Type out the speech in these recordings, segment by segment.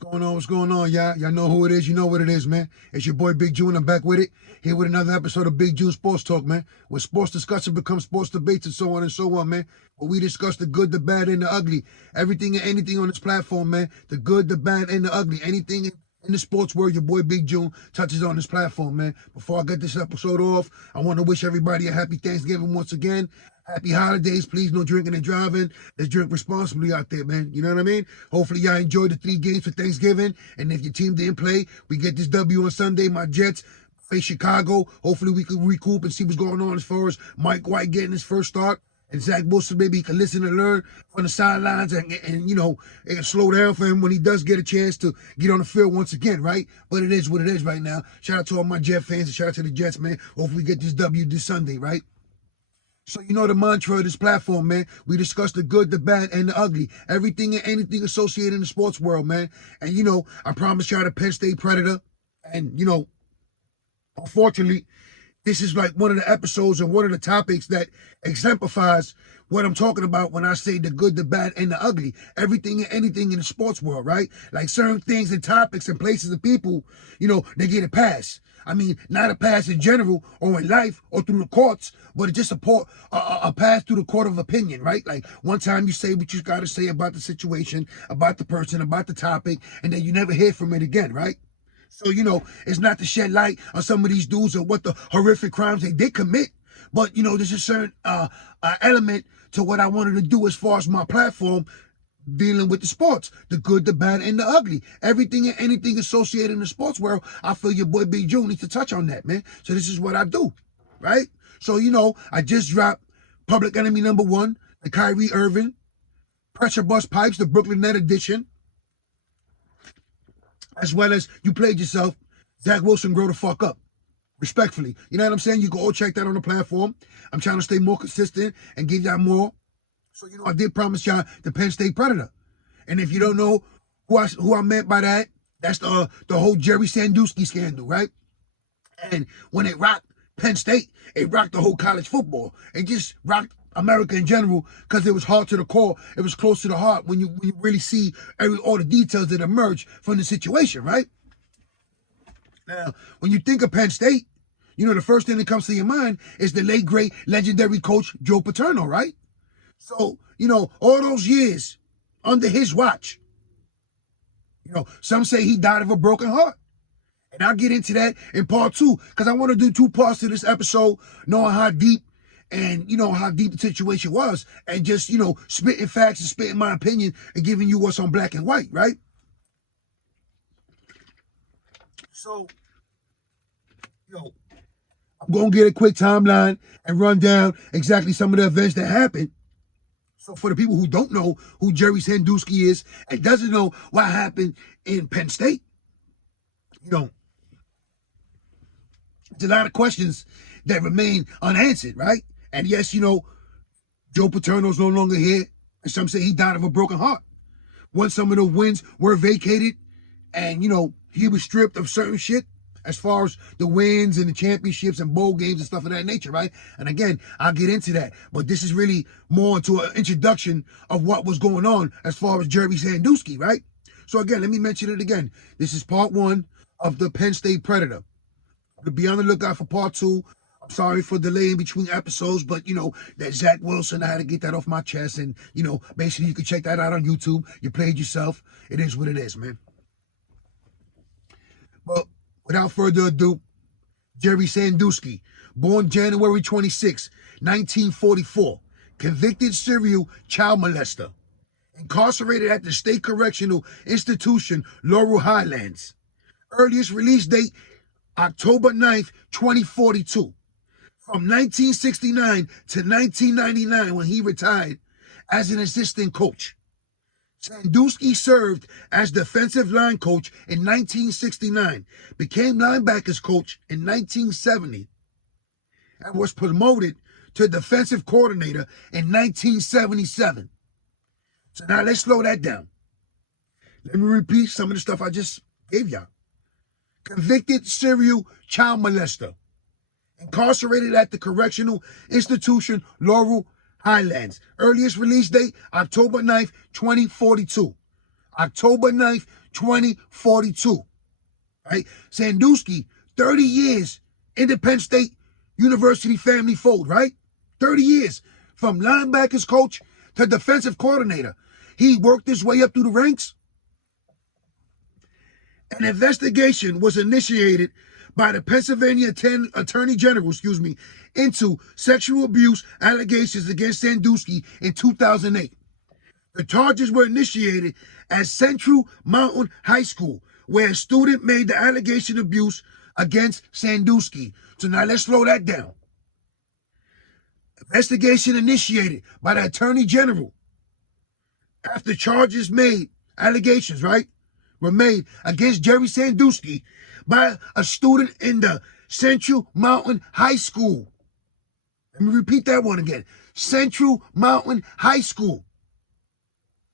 going on? What's going on, y'all? Y'all know who it is. You know what it is, man. It's your boy Big Jew, and I'm back with it. Here with another episode of Big Jew Sports Talk, man. Where sports discussion becomes sports debates and so on, man. Where we discuss the good, the bad, and the ugly. Everything and anything on this platform, man. The good, the bad, and the ugly. Anything in the sports world, your boy Big Jew touches on this platform, man. Before I get this episode off, I want to wish everybody a happy Thanksgiving once again. Happy holidays, please. No drinking and driving. Let's drink responsibly out there, man. You know what I mean? Hopefully, y'all enjoyed the 3 games for Thanksgiving. And if your team didn't play, we get this W on Sunday. My Jets face Chicago. Hopefully, we can recoup and see what's going on as far as Mike White getting his first start. And Zach Wilson, maybe he can listen and learn from the sidelines and you know, it can slow down for him when he does get a chance to get on the field once again, right? But it is what it is right now. Shout out to all my Jet fans and shout out to the Jets, man. Hopefully, we get this W this Sunday, right? So you know the mantra of this platform, man. We discuss the good, the bad, and the ugly. Everything and anything associated in the sports world, man. And, you know, I promised y'all the Penn State Predator. And, you know, unfortunately, this is like one of the episodes and one of the topics that exemplifies what I'm talking about when I say the good, the bad, and the ugly. Everything and anything in the sports world, right? Like certain things and topics and places and people, you know, they get a pass. I mean, not a pass in general or in life or through the courts, but it's just a pass through the court of opinion, right? Like one time you say what you got to say about the situation, about the person, about the topic, and then you never hear from it again, right? So, you know, it's not to shed light on some of these dudes or what the horrific crimes they did commit, but, you know, there's a certain element to what I wanted to do as far as my platform dealing with the sports, the good, the bad, and the ugly. Everything and anything associated in the sports world, I feel your boy Big Joe needs to touch on that, man. So this is what I do, right? So, you know, I just dropped Public Enemy #1, the Kyrie Irving, Pressure Bust Pipes, the Brooklyn Net edition, as well as You Played Yourself, Zach Wilson, Grow the Fuck Up. Respectfully. You know what I'm saying? You can all check that on the platform. I'm trying to stay more consistent and give y'all more. So, you know, I did promise y'all the Penn State Predator. And if you don't know who I meant by that, that's the whole Jerry Sandusky scandal, right? And when it rocked Penn State, it rocked the whole college football. It just rocked America in general because it was hard to the core. It was close to the heart when you really see all the details that emerge from the situation, right? Now, when you think of Penn State, you know, the first thing that comes to your mind is the late, great, legendary coach Joe Paterno, right? So, you know, all those years under his watch, you know, some say he died of a broken heart. And I'll get into that in part 2 because I want to do 2 parts to this episode, knowing how deep and, you know, how deep the situation was and just, you know, spitting facts and spitting my opinion and giving you what's on black and white, right? So, you know, I'm going to get a quick timeline and run down exactly some of the events that happened. So for the people who don't know who Jerry Sandusky is and doesn't know what happened in Penn State, you know, there's a lot of questions that remain unanswered, right? And yes, you know, Joe Paterno's no longer here. And some say he died of a broken heart. Once some of the wins were vacated and, you know, he was stripped of certain shit as far as the wins and the championships and bowl games and stuff of that nature, right? And again, I'll get into that. But this is really more into an introduction of what was going on as far as Jerry Sandusky, right? So again, let me mention it again. This is part 1 of the Penn State Predator. To be on the lookout for part 2. I'm sorry for delaying between episodes, but, you know, that Zach Wilson, I had to get that off my chest. And, you know, basically you can check that out on YouTube. You played yourself. It is what it is, man. Well, without further ado, Jerry Sandusky, born January 26, 1944, convicted serial child molester, incarcerated at the State Correctional Institution, Laurel Highlands. Earliest release date, October 9th, 2042. From 1969 to 1999 when he retired as an assistant coach. Sandusky served as defensive line coach in 1969, became linebackers coach in 1970, and was promoted to defensive coordinator in 1977. So now let's slow that down. Let me repeat some of the stuff I just gave y'all. Convicted serial child molester, incarcerated at the Correctional Institution, Laurel Highlands. Earliest release date, October 9th, 2042. October 9th, 2042. Right? Sandusky, 30 years in the Penn State University family fold, right? 30 years. From linebackers coach to defensive coordinator. He worked his way up through the ranks. An investigation was initiated by the Pennsylvania Attorney General, into sexual abuse allegations against Sandusky in 2008. The charges were initiated at Central Mountain High School, where a student made the allegation of abuse against Sandusky. So now let's slow that down. Investigation initiated by the Attorney General after allegations, right, were made against Jerry Sandusky by a student in the Central Mountain High School. Let me repeat that one again. Central Mountain High School.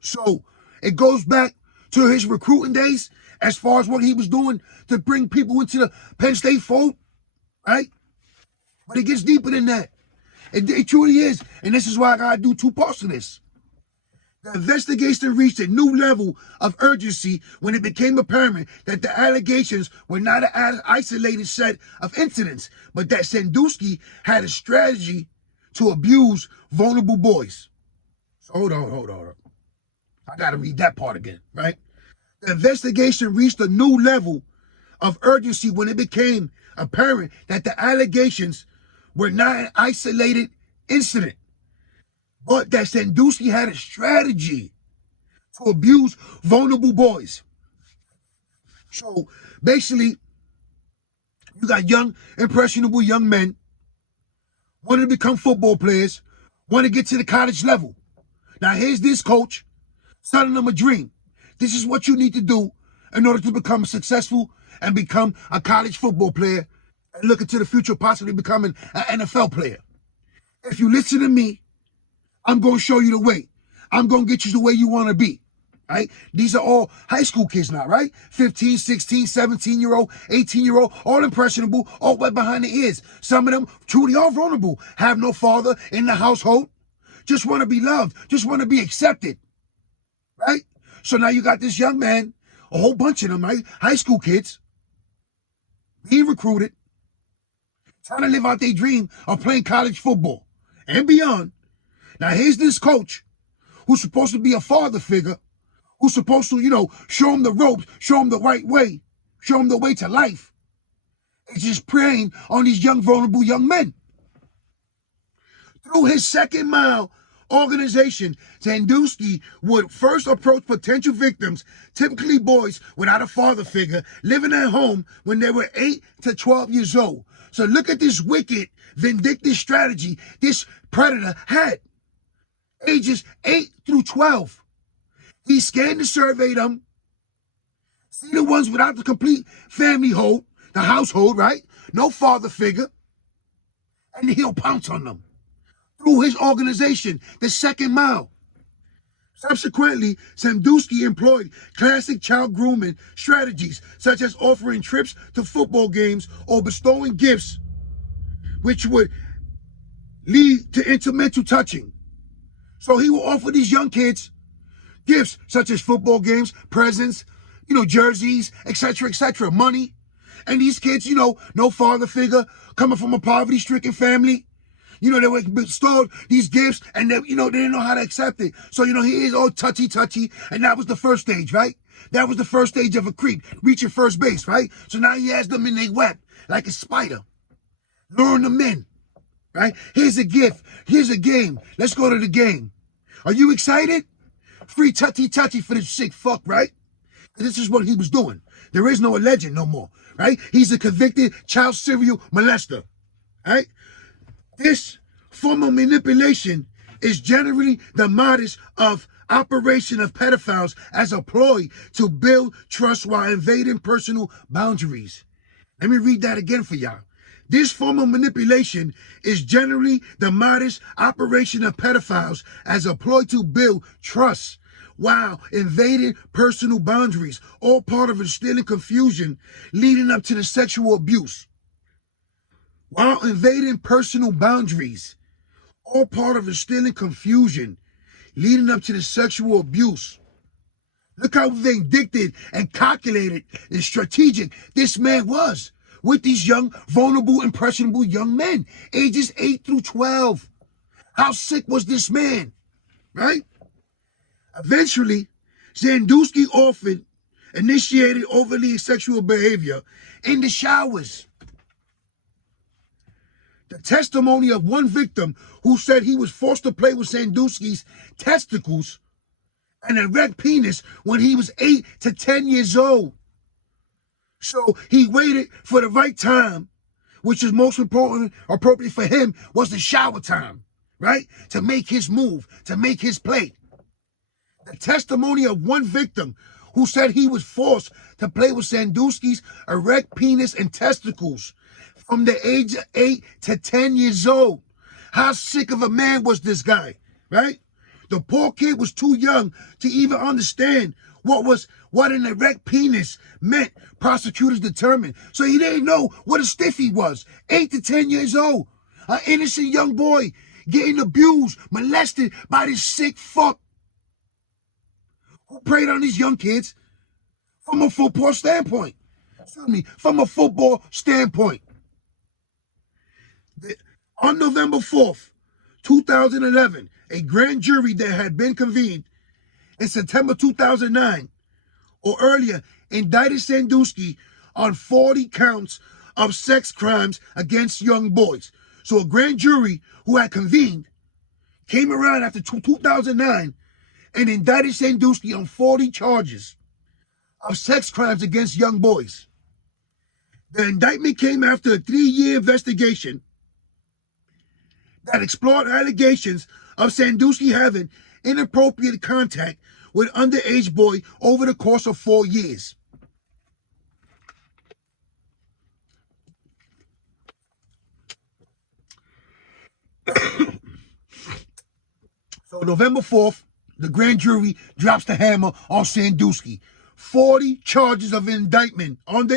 So it goes back to his recruiting days as far as what he was doing to bring people into the Penn State fold, right? But it gets deeper than that. It truly is. And this is why I got to do two parts of this. The investigation reached a new level of urgency when it became apparent that the allegations were not an isolated set of incidents, but that Sandusky had a strategy to abuse vulnerable boys. So hold on. I got to read that part again, right? The investigation reached a new level of urgency when it became apparent that the allegations were not an isolated incident, but that Sandusky had a strategy to abuse vulnerable boys. So basically, you got young, impressionable young men wanting to become football players, want to get to the college level. Now here's this coach telling them a dream. This is what you need to do in order to become successful and become a college football player and look into the future possibly becoming an NFL player. If you listen to me, I'm going to show you the way. I'm going to get you the way you want to be, right? These are all high school kids now, right? 15, 16, 17-year-old, 18-year-old, all impressionable, all wet behind the ears. Some of them truly are vulnerable, have no father in the household, just want to be loved, just want to be accepted, right? So now you got this young man, a whole bunch of them, right? High school kids, being recruited, trying to live out their dream of playing college football and beyond. Now here's this coach who's supposed to be a father figure, who's supposed to, show him the ropes, show him the right way, show him the way to life. It's just preying on these young, vulnerable young men. Through his second mile organization, Sandusky would first approach potential victims, typically boys without a father figure, living at home when they were 8 to 12 years old. So look at this wicked, vindictive strategy this predator had. Ages 8 through 12. He scanned and surveyed them, see the ones without the complete family hold, the household, right? No father figure. And he'll pounce on them through his organization, the Second Mile. Subsequently, Sandusky employed classic child grooming strategies, such as offering trips to football games or bestowing gifts, which would lead to intimate touching. So he will offer these young kids gifts such as football games, presents, jerseys, etc., money. And these kids, no father figure, coming from a poverty-stricken family. They were bestowed these gifts and they didn't know how to accept it. So, he is all touchy. And that was the first stage, right? That was the first stage of a creep, reaching first base, right? So now he has them in their web like a spider, luring them in, right? Here's a gift. Here's a game. Let's go to the game. Are you excited? Free touchy for this sick fuck, right? This is what he was doing. There is no legend no more, right? He's a convicted child serial molester, right? This form of manipulation is generally the modus of operation of pedophiles as a ploy to build trust while invading personal boundaries. Let me read that again for y'all. This form of manipulation is generally the modus operation of pedophiles as a ploy to build trust while invading personal boundaries, all part of instilling confusion leading up to the sexual abuse. While invading personal boundaries, all part of instilling confusion leading up to the sexual abuse. Look how vindictive and calculated and strategic this man was with these young, vulnerable, impressionable young men, ages 8 through 12. How sick was this man, right? Eventually, Sandusky often initiated overly sexual behavior in the showers. The testimony of one victim who said he was forced to play with Sandusky's testicles and erect penis when he was 8 to 10 years old. So he waited for the right time, which is most important, appropriate for him, was the shower time, right? To make his move, to make his play. The testimony of one victim who said he was forced to play with Sandusky's erect penis and testicles from the age of 8 to 10 years old. How sick of a man was this guy, right? The poor kid was too young to even understand what an erect penis meant, prosecutors determined. So he didn't know what a stiffy was. 8 to 10 years old. An innocent young boy getting abused, molested by this sick fuck who preyed on these young kids from a football standpoint. From a football standpoint. On November 4th, 2011, a grand jury that had been convened in September 2009 or earlier indicted Sandusky on 40 counts of sex crimes against young boys. So a grand jury who had convened came around after 2009 and indicted Sandusky on 40 charges of sex crimes against young boys. The indictment came after a 3-year investigation that explored allegations of Sandusky having inappropriate contact with underage boy over the course of 4 years. So November 4th, the grand jury drops the hammer on Sandusky. 40 charges of indictment, of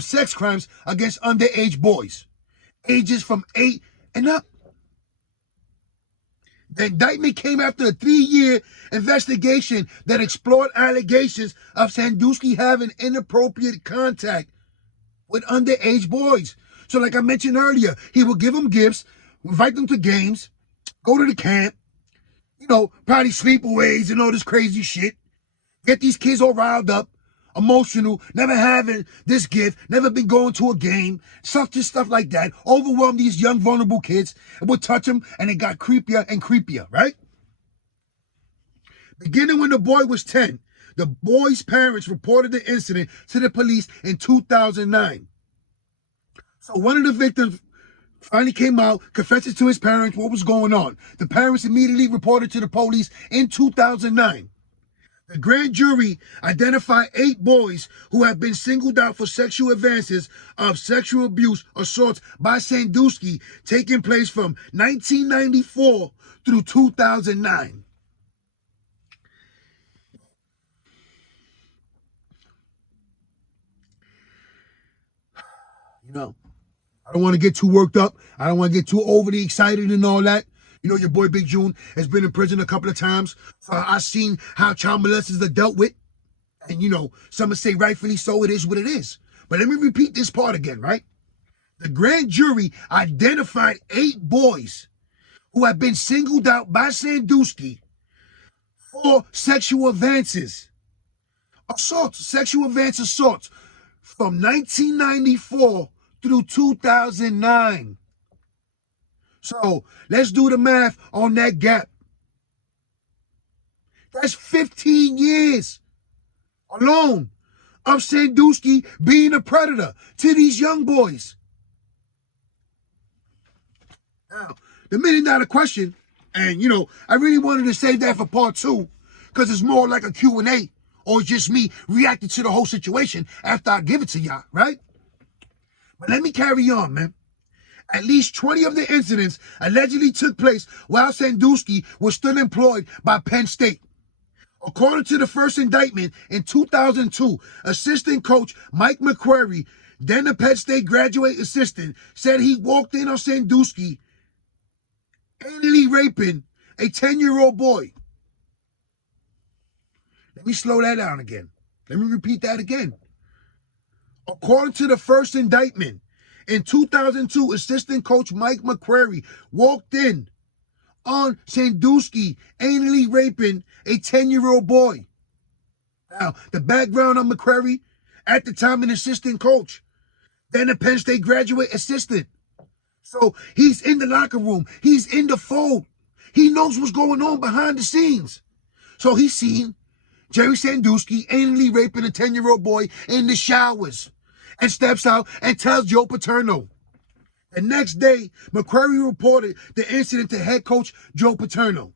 sex crimes against underage boys, ages from 8 and up. The indictment came after a 3-year investigation that explored allegations of Sandusky having inappropriate contact with underage boys. So like I mentioned earlier, he would give them gifts, invite them to games, go to the camp, probably sleepaways and all this crazy shit. Get these kids all riled up, emotional, never having this gift, never been going to a game, stuff like that. Overwhelm these young, vulnerable kids and would touch them, and it got creepier and creepier, right? Beginning when the boy was 10, the boy's parents reported the incident to the police in 2009. So one of the victims finally came out, confessed to his parents what was going on. The parents immediately reported to the police in 2009. The grand jury identified 8 boys who have been singled out for sexual advances of sexual abuse assaults by Sandusky taking place from 1994 through 2009. I don't want to get too worked up. I don't want to get too overly excited and all that. Your boy Big June has been in prison a couple of times. So I've seen how child molesters are dealt with. And, some would say rightfully so, it is what it is. But let me repeat this part again, right? The grand jury identified 8 boys who have been singled out by Sandusky for sexual advances, sexual advance assaults from 1994 through 2009. So let's do the math on that gap. That's 15 years alone of Sandusky being a predator to these young boys. Now, the $1 million question, and I really wanted to save that for part 2 because it's more like a Q&A or just me reacting to the whole situation after I give it to y'all, right? But let me carry on, man. At least 20 of the incidents allegedly took place while Sandusky was still employed by Penn State. According to the first indictment in 2002, assistant coach Mike McQuarrie, then a Penn State graduate assistant, said he walked in on Sandusky anally raping a 10-year-old boy. Let me slow that down again. Let me repeat that again. According to the first indictment, in 2002, assistant coach Mike McCrary walked in on Sandusky anally raping a 10-year-old boy. Now, the background on McCrary, at the time an assistant coach, then a Penn State graduate assistant. So he's in the locker room. He's in the fold. He knows what's going on behind the scenes. So he's seen Jerry Sandusky anally raping a 10-year-old boy in the showers and steps out and tells Joe Paterno. The next day, McCrary reported the incident to head coach Joe Paterno.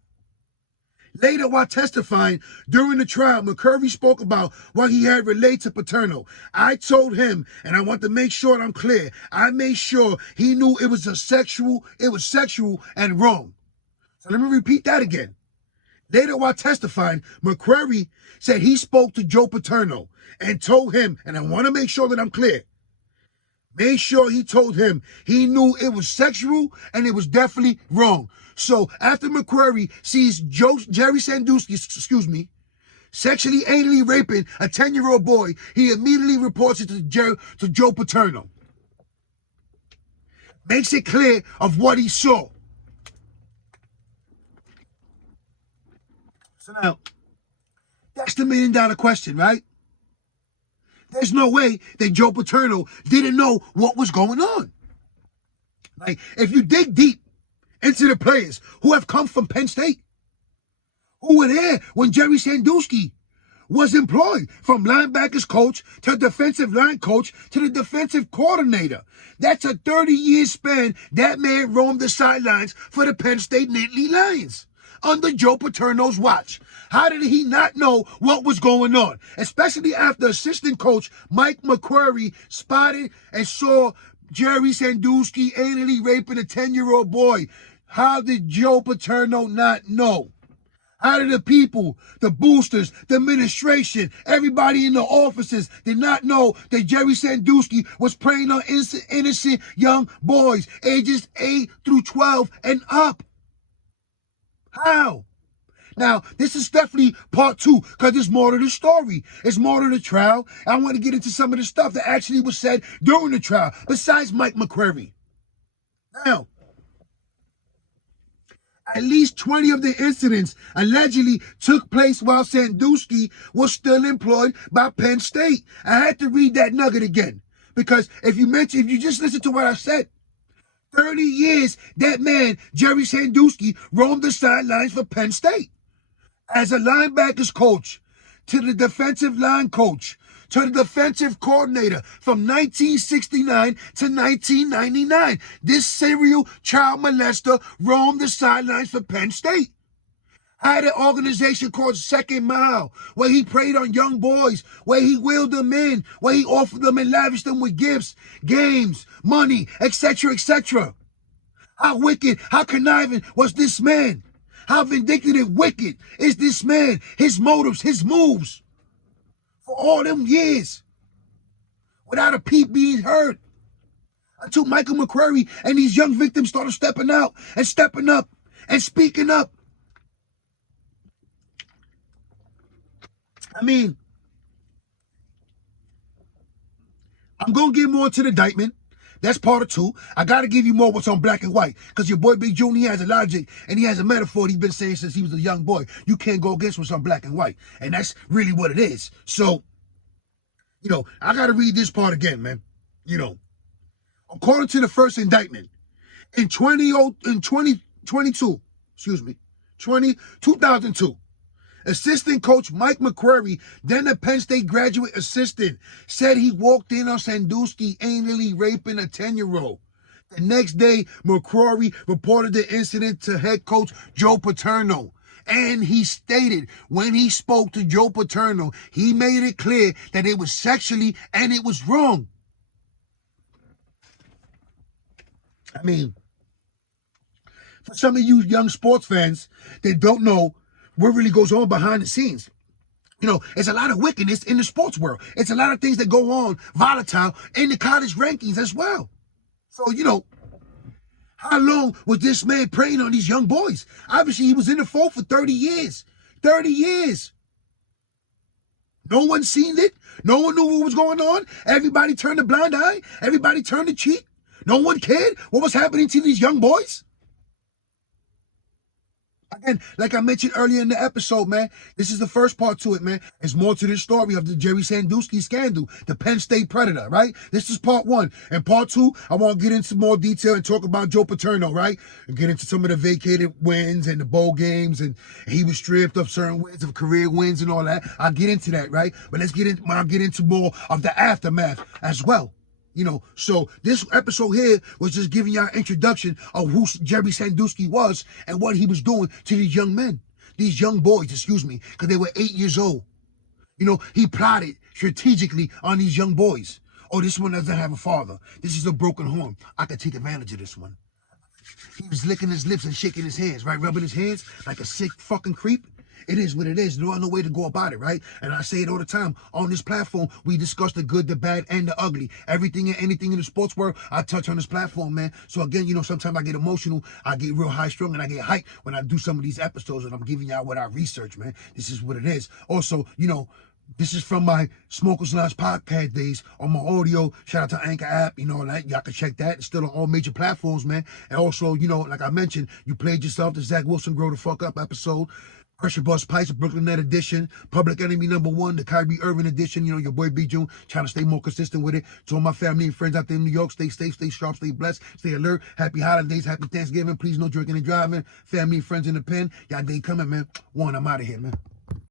Later, while testifying during the trial, McCrary spoke about what he had relayed to Paterno. I told him, and I want to make sure that I'm clear, I made sure he knew it was sexual and wrong. So let me repeat that again. Later, while testifying, McCrary said he spoke to Joe Paterno and told him, and I want to make sure that I'm clear, made sure he told him he knew it was sexual and it was definitely wrong. So after McCrary sees Jerry Sandusky, sexually anally raping a 10-year-old boy, he immediately reports it to Joe Paterno. Makes it clear of what he saw. So now, that's the $1 million question, right? There's no way that Joe Paterno didn't know what was going on. Like, if you dig deep into the players who have come from Penn State, who were there when Jerry Sandusky was employed, from linebackers coach to defensive line coach to the defensive coordinator. That's a 30-year span that man roamed the sidelines for the Penn State Nittany Lions under Joe Paterno's watch. How did he not know what was going on? Especially after assistant coach Mike McCrary spotted and saw Jerry Sandusky anally raping a 10-year-old boy. How did Joe Paterno not know? How did the people, the boosters, the administration, everybody in the offices did not know that Jerry Sandusky was preying on innocent young boys, ages 8 through 12 and up? How? Now, this is definitely part 2, because there's more to the story. It's more to the trial. I want to get into some of the stuff that actually was said during the trial, besides Mike McCrary. Now, at least 20 of the incidents allegedly took place while Sandusky was still employed by Penn State. I had to read that nugget again, because if you just listen to what I said, 30 years that man, Jerry Sandusky, roamed the sidelines for Penn State. As a linebackers coach, to the defensive line coach, to the defensive coordinator from 1969 to 1999. This serial child molester roamed the sidelines for Penn State. Had an organization called Second Mile, where he preyed on young boys, where he wheeled them in, where he offered them and lavished them with gifts, games, money, etc., etc. How wicked, how conniving was this man? How vindictive and wicked is this man? His motives, his moves, for all them years, without a peep being heard, until Michael McCrary and these young victims started stepping out and stepping up and speaking up. I mean, I'm going to get more into the indictment. That's part of 2. I got to give you more what's on black and white, because your boy Big June, he has a logic and he has a metaphor he's been saying since he was a young boy. You can't go against what's on black and white. And that's really what it is. So, I got to read this part again, man. According to the first indictment, in 2002, assistant coach Mike McCrary, then a Penn State graduate assistant, said he walked in on Sandusky anally raping a 10-year-old. The next day, McCrary reported the incident to head coach Joe Paterno. And he stated when he spoke to Joe Paterno, he made it clear that it was sexually and it was wrong. I mean, for some of you young sports fans that don't know what really goes on behind the scenes, it's a lot of wickedness in the sports world. It's a lot of things that go on volatile in the college rankings as well. So, how long was this man preying on these young boys? Obviously, he was in the fold for 30 years. 30 years. No one seen it. No one knew what was going on. Everybody turned a blind eye. Everybody turned a cheek. No one cared what was happening to these young boys. Again, like I mentioned earlier in the episode, man, this is the first part to it, man. There's more to this story of the Jerry Sandusky scandal, the Penn State Predator, right? This is part one. And part two, I want to get into more detail and talk about Joe Paterno, right? And get into some of the vacated wins and the bowl games, and he was stripped of certain wins, of career wins and all that. I'll get into that, right? But I'll get into more of the aftermath as well. You know, so this episode here was just giving y'all an introduction of who Jerry Sandusky was and what he was doing to these young men, these young boys, because they were 8 years old. You know, he plotted strategically on these young boys. Oh, this one doesn't have a father. This is a broken home. I could take advantage of this one. He was licking his lips and shaking his hands, right? Rubbing his hands like a sick fucking creep. It is what it is. There's no way to go about it, right? And I say it all the time. On this platform, we discuss the good, the bad, and the ugly. Everything and anything in the sports world, I touch on this platform, man. So again, you know, sometimes I get emotional. I get real high strung and I get hyped when I do some of these episodes and I'm giving y'all what I research, man. This is what it is. Also, you know, this is from my Smokers Lounge podcast days on my audio. Shout out to Anchor app, you know, like y'all can check that. It's still on all major platforms, man. And also, you know, like I mentioned, you played yourself, the Zach Wilson Grow the Fuck Up episode. Pressure Bust Pipes, Brooklyn Net edition, Public Enemy #1, the Kyrie Irving edition. You know, your boy B. June trying to stay more consistent with it. To all my family and friends out there in New York, stay safe, stay sharp, stay blessed, stay alert. Happy holidays, happy Thanksgiving. Please no drinking and driving. Family and friends in the pen. Y'all day coming, man. I'm out of here, man.